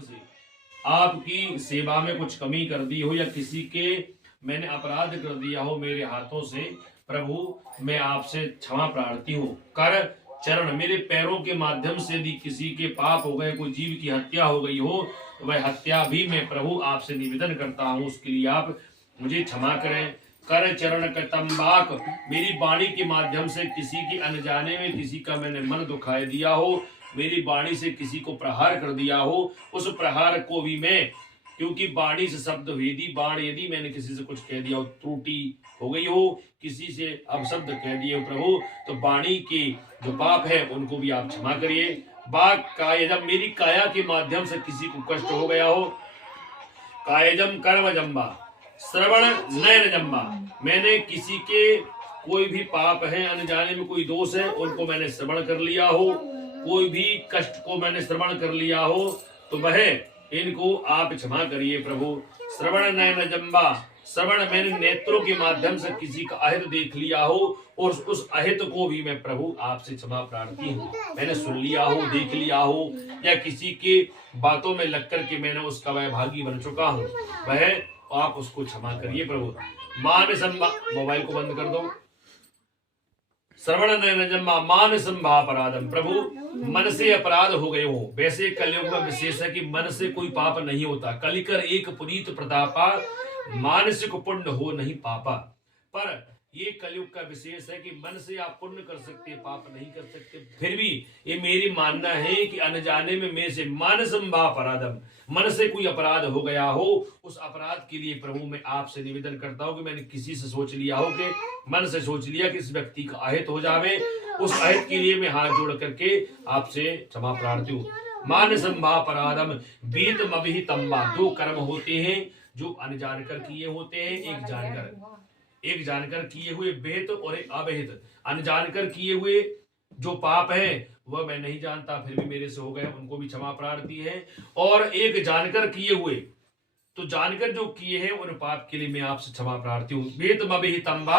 से आपकी सेवा में कुछ कमी कर दी हो या किसी के मैंने अपराध कर दिया हो मेरे हाथों से, प्रभु मैं आपसे क्षमा प्रार्थी हूँ। कर चरण मेरे पैरों के माध्यम से यदि किसी के पाप हो गए, कोई जीव की हत्या हो गई हो, तो वह हत्या भी मैं प्रभु आपसे निवेदन करता हूँ, उसके लिए आप मुझे क्षमा करें। कर चरण कतम्बाक मेरी वाणी के माध्यम से किसी के अनजाने में किसी का मैंने मन दुखाई दिया हो, मेरी वाणी से किसी को प्रहार कर दिया हो, उस प्रहार को भी मैं, क्योंकि वाणी से शब्द भेदी बाण, यदि मैंने किसी से कुछ कह दिया हो, त्रुटि हो गई हो, किसी से अपशब्द कह दिए हो प्रभु, तो वाणी के जो पाप है उनको भी आप क्षमा करिए। बाक कायजम मेरी काया के माध्यम से किसी को कष्ट हो गया हो, कायजम कर्म जम्बा श्रवण नयन जम्बा मैंने किसी के कोई भी पाप है, अनजाने में कोई दोष है, उनको मैंने श्रवण कर लिया हो, कोई भी कष्ट को मैंने श्रवण कर लिया हो, तो वह इनको आप क्षमा करिए प्रभु। श्रवण नयन जम्बा श्रवण मैंने नेत्रों के माध्यम से किसी का अहित देख लिया हो और उस अहित को भी मैं प्रभु आपसे क्षमा प्रार्थी हूँ। मैंने सुन लिया हो, देख लिया हो, या किसी के बातों में लग कर के मैंने उसका वह भागी बन चुका हूँ, वह आप उसको क्षमा करिए प्रभु। मान संभा मोबाइल को बंद कर दो। श्रवण नयन जम्मा मान संभा अपराधम प्रभु मन से अपराध हो गए हो। वैसे कलयुग में विशेष है कि मन से कोई पाप नहीं होता। कलिकर एक पुनीत प्रतापा मानसिक पुण्य हो नहीं पापा। पर ये कलयुग का विशेष है कि मन से आप पुण्य कर सकते, पाप नहीं कर सकते। फिर भी ये मेरी मानना है कि अनजाने में मेरे से मानसंभा अपराधम मन से कोई अपराध हो गया हो, उस अपराध के लिए प्रभु मैं आपसे निवेदन करता हूँ कि मैंने किसी से सोच लिया हो, कि मन से सोच लिया कि इस व्यक्ति का अहित हो जावे, उस अहित के लिए मैं हाथ जोड़ करके आपसे क्षमा प्रार्थी हूँ। मान संभा अपराधम बीत मभी तम्बा दो कर्म होते हैं जो अनजान कर किए होते हैं, एक जानकर किए हुए बेहत और एक अबेहत। अनजान कर किए हुए जो पाप है वह मैं नहीं जानता, फिर भी मेरे से हो गए, उनको भी क्षमा प्रार्थी है। और एक जानकर किए हुए, तो जानकर जो किए हैं उन पाप के लिए मैं आपसे क्षमा प्रार्थी हूँ। वेद मबि तंबा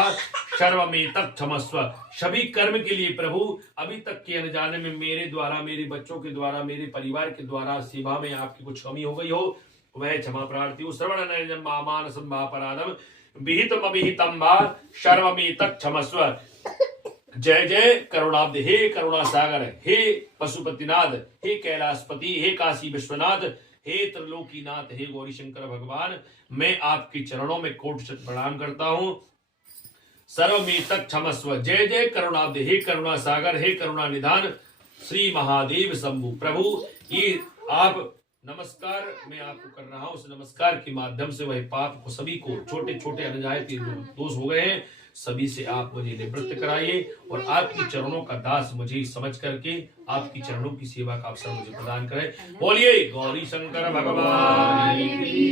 शर्व में तक क्षमस्व सभी कर्म के लिए प्रभु अभी तक के अनजाने में मेरे द्वारा, मेरे बच्चों के द्वारा, मेरे परिवार के द्वारा सेवा में आपकी कुछ कमी हो गई हो, वह क्षमा प्रार्थी हूँ। श्रवण नयन मान संभापराधम विहित मभिहितंबा शर्वमेतक क्षमस्व। जय जय करुणाब्ध हे करुणा सागर, हे पशुपतिनाथ, हे कैलाशपति, हे काशी विश्वनाथ, हे त्रिलोकीनाथ, हे गौरी शंकर भगवान, मैं आपके चरणों में कोटि शत प्रणाम करता हूँ। सर्वमेतक क्षमस्व। जय जय करुणाब्ध हे करुणा सागर, हे करुणा निधान, श्री महादेव शंभु। प्रभु ये आप नमस्कार मैं आपको कर रहा हूं, उस नमस्कार के माध्यम से वह पाप को सभी को छोटे छोटे अनजाए दोष हो गए हैं, सभी से आप मुझे निवृत्त कराइए और आपके चरणों का दास मुझे समझ करके आपकी चरणों की सेवा का अवसर मुझे प्रदान करें। बोलिए गौरी शंकर भगवान की।